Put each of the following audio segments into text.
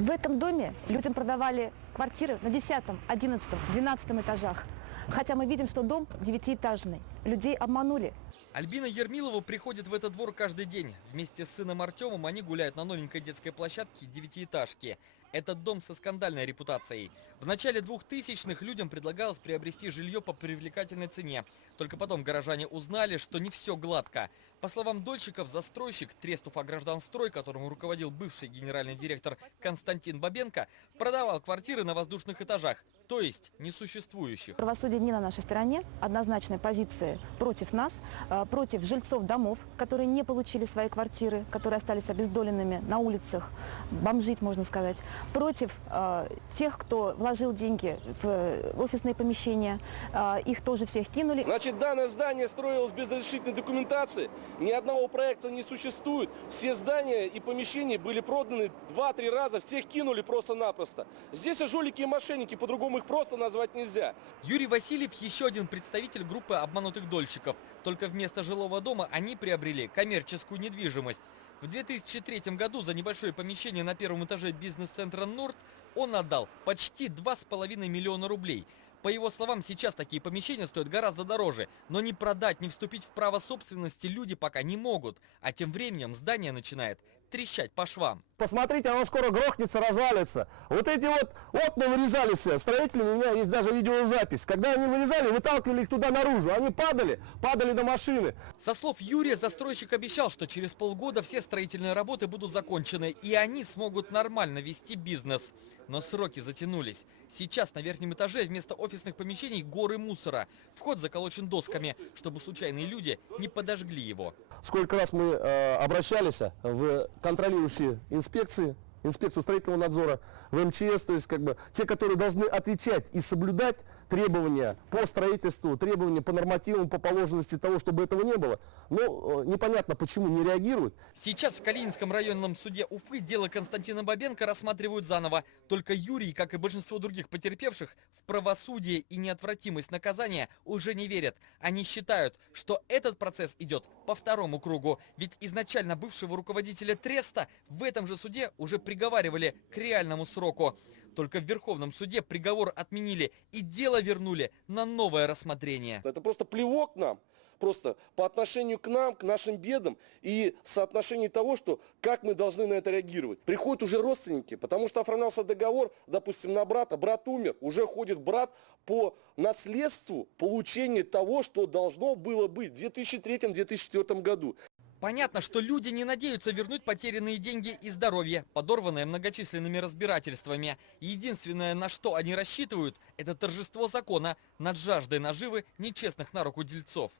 В этом доме людям продавали квартиры на 10, 11, 12 этажах. Хотя мы видим, что дом девятиэтажный. Людей обманули. Альбина Ермилова приходит в этот двор каждый день. Вместе с сыном Артемом они гуляют на новенькой детской площадке девятиэтажки. Этот дом со скандальной репутацией. В начале 2000-х людям предлагалось приобрести жилье по привлекательной цене. Только потом горожане узнали, что не все гладко. По словам дольщиков, застройщик Трестов Агражданстрой, которым руководил бывший генеральный директор Константин Бабенко, продавал квартиры на воздушных этажах, то есть несуществующих. Правосудие не на нашей стороне. Однозначные позиции против нас, э, против жильцов домов, которые не получили свои квартиры, которые остались обездоленными на улицах, бомжить, можно сказать. Против э, тех, кто вложил деньги в э, офисные помещения, э, их тоже всех кинули. Значит, данное здание строилось без разрешительной документации, ни одного проекта не существует. Все здания и помещения были проданы 2-3 раза, всех кинули просто-напросто. Здесь жулики и мошенники, по-другому их просто назвать нельзя. Юрий Васильев еще один представитель группы обманутых дольщиков. Только вместо жилого дома они приобрели коммерческую недвижимость. В 2003 году за небольшое помещение на первом этаже бизнес-центра «Норд» он отдал почти 2,5 миллиона рублей. По его словам, сейчас такие помещения стоят гораздо дороже, но ни продать, ни вступить в право собственности люди пока не могут. А тем временем здание начинает трещать по швам. Посмотрите, оно скоро грохнется, развалится. Вот эти вот окна вырезались, э, строители, у меня есть даже видеозапись. Когда они вырезали, выталкивали их туда наружу. Они падали, падали на машины. Со слов Юрия, застройщик обещал, что через полгода все строительные работы будут закончены, и они смогут нормально вести бизнес. Но сроки затянулись. Сейчас на верхнем этаже вместо офисных помещений горы мусора. Вход заколочен досками, чтобы случайные люди не подожгли его. Сколько раз мы э, обращались в контролирующие инспекции, инспекцию строительного надзора, в МЧС, то есть как бы те, которые должны отвечать и соблюдать требования по строительству, требования по нормативам, по положенности того, чтобы этого не было. Но э, непонятно, почему не реагируют. Сейчас в Калининском районном суде Уфы дело Константина Бабенко рассматривают заново. Только Юрий, как и большинство других потерпевших, в правосудие и неотвратимость наказания уже не верят. Они считают, что этот процесс идет по второму кругу. Ведь изначально бывшего руководителя Треста в этом же суде уже приговаривали к реальному сроку. Только в Верховном суде приговор отменили и дело вернули на новое рассмотрение. Это просто плевок нам, просто по отношению к нам, к нашим бедам и соотношению того, что как мы должны на это реагировать. Приходят уже родственники, потому что оформлялся договор, допустим, на брата, брат умер, уже ходит брат по наследству получения того, что должно было быть в 2003-2004 году. Понятно, что люди не надеются вернуть потерянные деньги и здоровье, подорванное многочисленными разбирательствами. Единственное, на что они рассчитывают, это торжество закона над жаждой наживы нечестных на руку дельцов.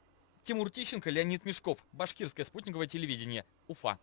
Тимур Тищенко, Леонид Мешков, Башкирское спутниковое телевидение, Уфа.